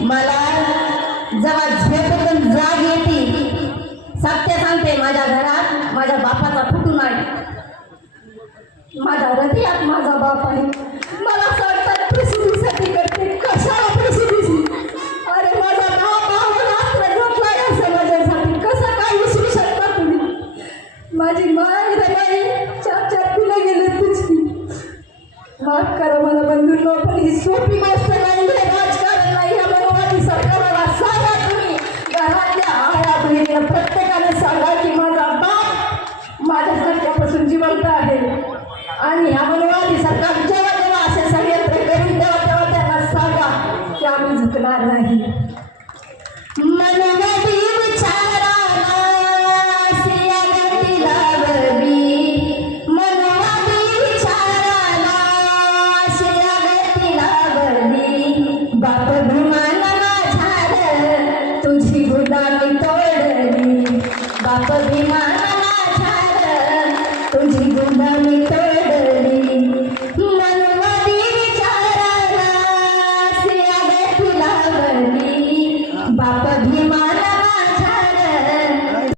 मला जेव्हा झोपेतून जाग येते, सत्य सांगते, माझ्या घरात माझ्या बापाचा फुटू नाही, माझ्या हृदयात माझा बाप आहे. मला असं वाटतं प्रसिद्धीसाठी करते, कशाला प्रसिद्धी? अरे माझा बाप रात्र झोपलाय असं माझ्यासाठी कसं काय विसरू शकता तुम्ही? माझी माय रमाई 4 पिलं गेले तुझी. माफ करा मला बंधूंनो, पण ही सोपी गोष्ट नाही, राजकारण नाही. या मनोवादी सरकारला सांगा, तुम्ही घरातल्या आया बहिणीला प्रत्येकाने सांगा की माझा बाप माझ्यासारख्यापासून जिवंत आहे. आणि या मनोवादी सरकार जेव्हा जेव्हा असे षडयंत्र करील तेव्हा तेव्हा त्यांना सांगा की आम्ही झुकणार नाही. मनोवादी विचाराला सिया गती लावली, मनोवादी विचाराला सिया गती लावली. बाप भीमाला झालं तुझी गुलामी तोडली, बाप भीमा